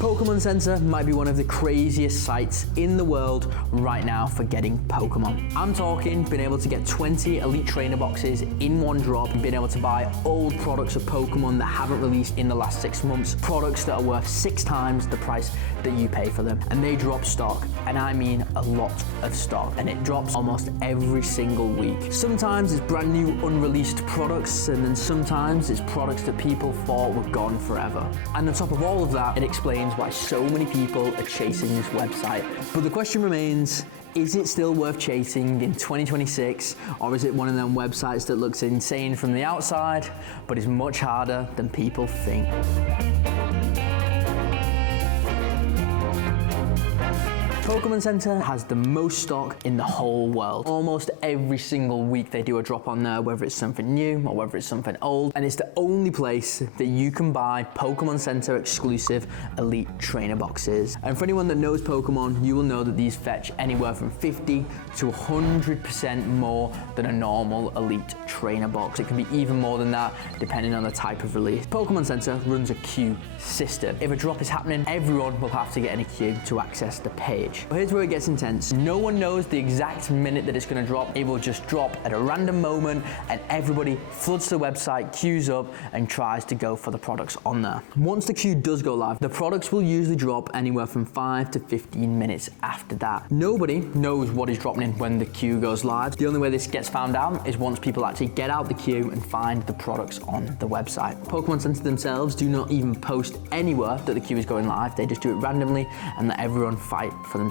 Pokémon Center might be one of the craziest sites in the world right now for getting Pokémon. I'm talking being able to get 20 Elite Trainer boxes in one drop, and being able to buy old products of Pokémon that haven't released in the last 6 months, products that are worth 6 times the price that you pay for them. And they drop stock, and I mean a lot of stock, and it drops almost every single week. Sometimes it's brand new unreleased products, and then sometimes it's products that people thought were gone forever. And on top of all of that, it explains why so many people are chasing this website. But the question remains, is it still worth chasing in 2026, or is it one of them websites that looks insane from the outside, but is much harder than people think? Pokémon Center has the most stock in the whole world. Almost every single week they do a drop on there, whether it's something new or whether it's something old, and it's the only place that you can buy Pokémon Center exclusive Elite Trainer boxes. And for anyone that knows Pokémon, you will know that these fetch anywhere from 50 to 100% more than a normal Elite Trainer box. It can be even more than that depending on the type of release. Pokémon Center runs a queue system. If a drop is happening, everyone will have to get in a queue to access the page. But here's where it gets intense. No one knows the exact minute that it's going to drop. It will just drop at a random moment, and everybody floods the website, queues up, and tries to go for the products on there. Once the queue does go live, the products will usually drop anywhere from 5 to 15 minutes after that. Nobody knows what is dropping when the queue goes live. The only way this gets found out is once people actually get out the queue and find the products on the website. Pokémon Center themselves do not even post anywhere that the queue is going live. They just do it randomly and let everyone fight for themselves.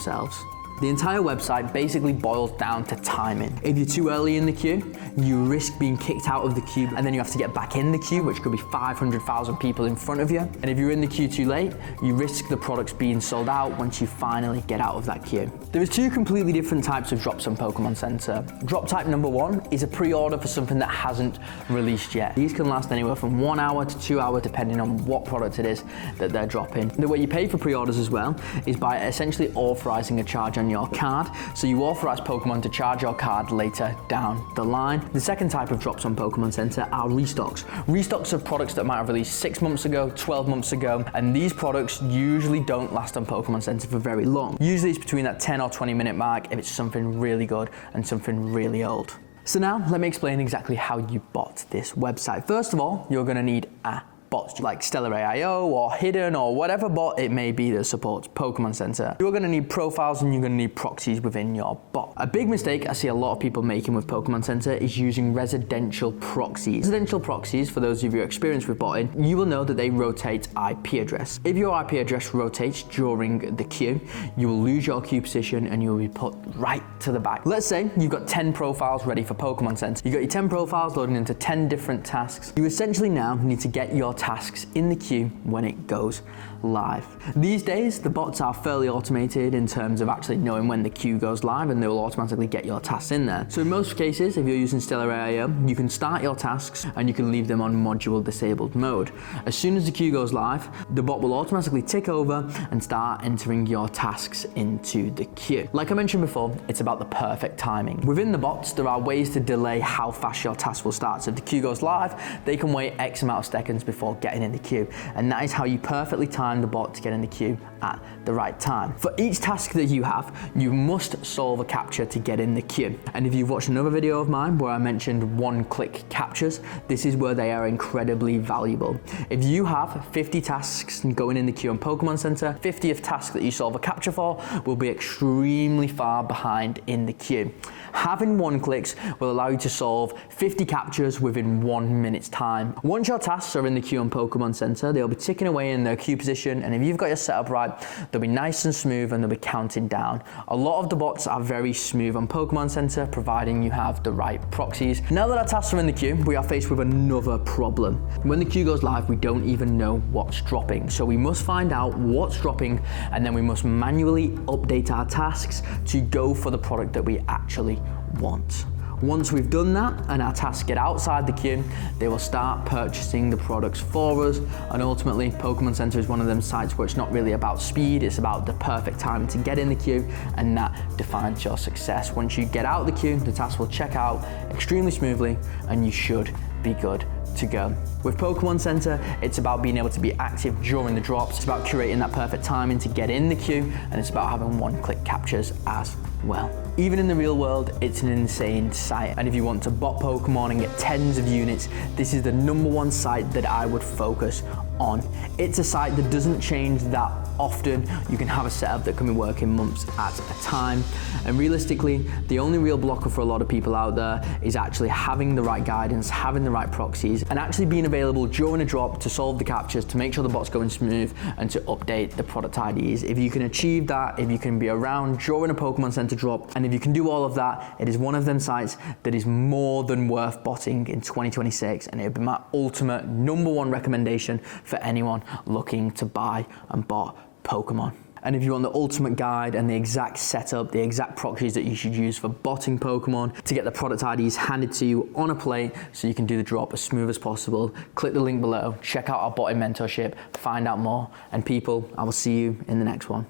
The entire website basically boils down to timing. If you're too early in the queue, you risk being kicked out of the queue, and then you have to get back in the queue, which could be 500,000 people in front of you. And if you're in the queue too late, you risk the products being sold out once you finally get out of that queue. There is 2 completely different types of drops on Pokémon Center. Drop type number 1 is a pre-order for something that hasn't released yet. These can last anywhere from 1 hour to 2 hours depending on what product it is that they're dropping. The way you pay for pre-orders as well is by essentially authorizing a charge on your card. So you authorize Pokemon to charge your card later down the line. The second type of drops on Pokémon Center are restocks. Restocks of products that might have released 6 months ago, 12 months ago, and these products usually don't last on Pokémon Center for very long. Usually it's between that 10 or 20 minute mark if it's something really good and something really old. So now let me explain exactly how you bot this website. First of all, you're gonna need a bots like Stellar AIO or Hidden or whatever bot it may be that supports Pokémon Center. You're going to need profiles and you're going to need proxies within your bot. A big mistake I see a lot of people making with Pokémon Center is using residential proxies. Residential proxies, for those of you experienced with botting, you will know that they rotate IP address. If your IP address rotates during the queue, you will lose your queue position and you will be put right to the back. Let's say you've got 10 profiles ready for Pokémon Center. You've got your 10 profiles loading into 10 different tasks. You essentially now need to get your tasks in the queue when it goes live. These days, the bots are fairly automated in terms of actually knowing when the queue goes live, and they will automatically get your tasks in there. So in most cases, if you're using Stellar AIO, you can start your tasks and you can leave them on module disabled mode. As soon as the queue goes live, the bot will automatically tick over and start entering your tasks into the queue. Like I mentioned before, it's about the perfect timing. Within the bots, there are ways to delay how fast your task will start. So if the queue goes live, they can wait X amount of seconds before getting in the queue. And that is how you perfectly time the bot to get in the queue at the right time. For each task that you have, you must solve a captcha to get in the queue. And if you've watched another video of mine where I mentioned one-click captchas, this is where they are incredibly valuable. If you have 50 tasks going in the queue on Pokémon Center, 50th task that you solve a captcha for will be extremely far behind in the queue. Having one-clicks will allow you to solve 50 captchas within 1 minute's time. Once your tasks are in the queue on Pokémon Center, they'll be ticking away in their queue position, and if you've got your setup right, they'll be nice and smooth and they'll be counting down. A lot of the bots are very smooth on Pokémon Center, providing you have the right proxies. Now that our tasks are in the queue, we are faced with another problem. When the queue goes live, we don't even know what's dropping. So we must find out what's dropping, and then we must manually update our tasks to go for the product that we actually want. Once we've done that and our tasks get outside the queue, they will start purchasing the products for us. And ultimately, Pokémon Center is one of them sites where it's not really about speed, it's about the perfect time to get in the queue, and that defines your success. Once you get out of the queue, the task will check out extremely smoothly and you should be good to go. With Pokémon Center, it's about being able to be active during the drops. It's about curating that perfect timing to get in the queue, and it's about having one-click captures as well. Even in the real world, it's an insane site. And if you want to bot Pokemon and get tens of units, this is the #1 site that I would focus on. It's a site that doesn't change that often. You can have a setup that can be working months at a time. And realistically, the only real blocker for a lot of people out there is actually having the right guidance, having the right proxies, and actually being available during a drop to solve the captures, to make sure the bot's going smooth, and to update the product IDs. If you can achieve that, if you can be around during a Pokemon Center drop, and if you can do all of that, it is one of them sites that is more than worth botting in 2026, and it would be my ultimate #1 recommendation for anyone looking to buy and bot Pokemon. And if you want the ultimate guide and the exact setup, the exact proxies that you should use for botting Pokemon to get the product IDs handed to you on a plate so you can do the drop as smooth as possible, click the link below, check out our Botting Mentorship, find out more. And people, I will see you in the next one.